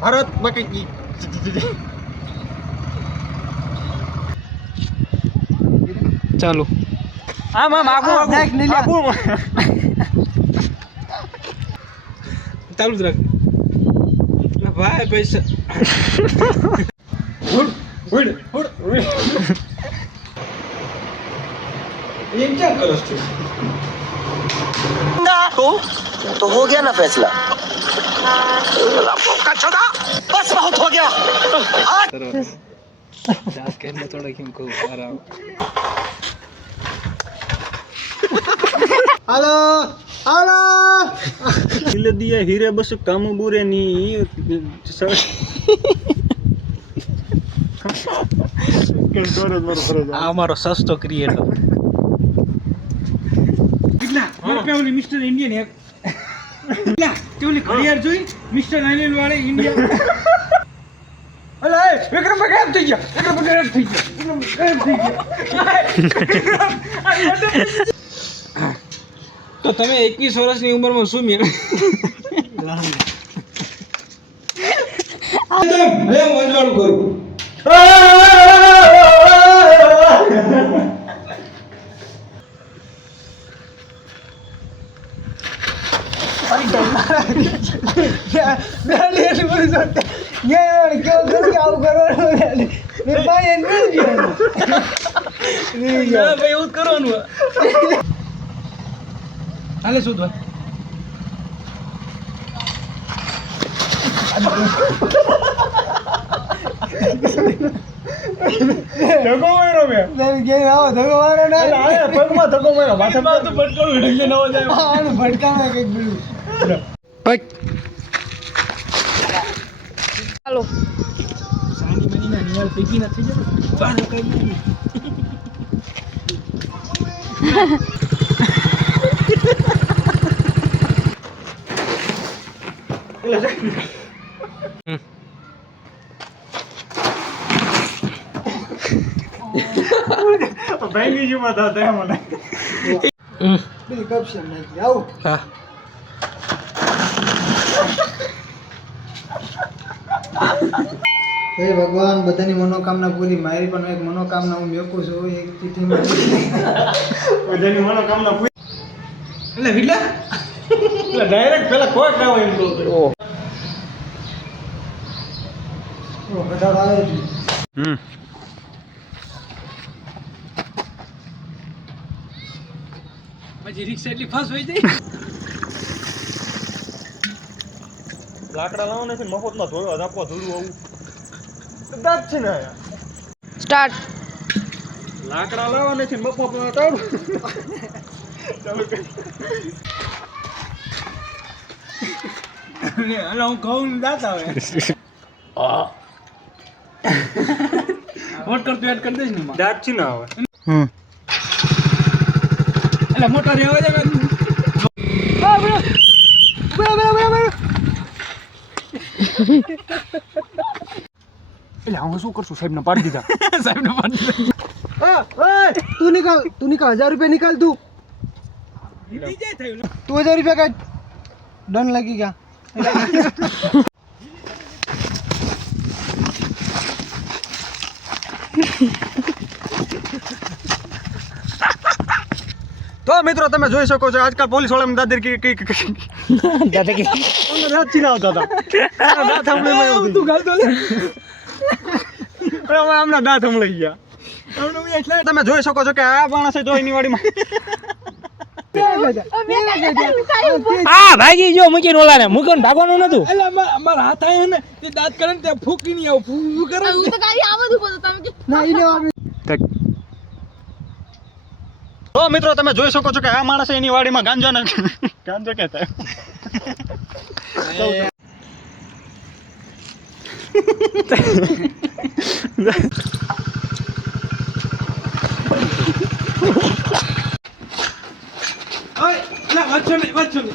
ભારત બાકી કી ચાલો આમ આમ આગુ આગુ ચાલુ જ રાખ ભાઈ પૈસા उड़ उड़ उड़ ये क्या करो तो हो गया ना फैसला बस बहुत हो गया डांस करने थोड़ा क्यों को आराम हेलो हेलो दिल दिया हीरे बस कम बुरे नहीं અમારો સસ્તો ક્રિએટર કેટલા રૂપિયા ઓલી મિસ્ટર ઇન્ડિયન એક કેટલા તે ઓલી ઘડિયાળ જોઈ મિસ્ટર અનિલ વાળી ઇન્ડિયા અલે વિક્રમ ગાયબ થઈ ગયા વિક્રમ ગાયબ થઈ ગયા તો તમે 21 વર્ષની ઉંમરમાં શું મેળ હવે મંજવાળું કરું હાલે શું ધક્કો માર્યો મેં ધક્કો માર્યો ને પગમાં ધક્કો માર્યો માથામાં તો ભટકાવું ઢંગે ન જાય આનું ભટકાવે કઈક બોલું ચાલો સાની મની ના નિવાલ પીકી નથી જતો બહાર કઈ નહીં ભાઈ જો માં થતા મને બી કપશન નથી આવ હા હે ભગવાન બધાની મનોકામના પૂરી મારી પણ એક મનોકામના હું મેકું છું એક ચિઠ્ઠીમાં બધાની મનોકામના પૂરી એટલે વિલા એટલે ડાયરેક્ટ પેલા કોટ ના હોય એમ તો ઓ ઘટાડો આવે છે પછી રિક્ષા એટલી ફાસ્ટ હોય જાય લાકડા લાવવાના છે મફતમાં ધોળવા આપવા ધોળું આવું દાંત છે ને સ્ટાર્ટ લાકડા લાવવાના છે મફતમાં તારું ચાલો કે અલા હું કહું દાંત આવે વોટ કરતો એડ કરી દઈશ ને દાંત છે ને આવે એટલે મોટર રહેવા જાય એટલે હું શું કરશું સાહેબ ને પાડી દીધા સાહેબ ને પાડી દીધા તું નિકાલ 1000 રૂપિયા નિકાલ તું 1000 રૂપિયા કાઢ ડન લગી ગયા તો મિત્રો તમે જોઈ શકો છો આજકાલ પોલીસ વાળા દાદાગીરી દાદાગીરી રાત ચીના આવતા હતા દાંત હમણાં તું ગાલ તો લે હમણાં દાંત હમણાં ગયા તમે જોઈ શકો છો કે આ માણસ જો એની વાડીમાં હા ભાગી જો મૂકીને ઓલાને મૂકીને ભાગવાનું નતું એટલે મારા હાથ આયા ને તે દાંત કરે ને તે ફૂકી નહીં આવ ફૂ કરે હું તો ગાડી આવું બોલો તમે ના ઈ લેવા તો મિત્રો તમે જોઈ શકો છો કે આ માણસ એની વાડીમાં ગાંજો કહેતા ઓય ના વાંચો ને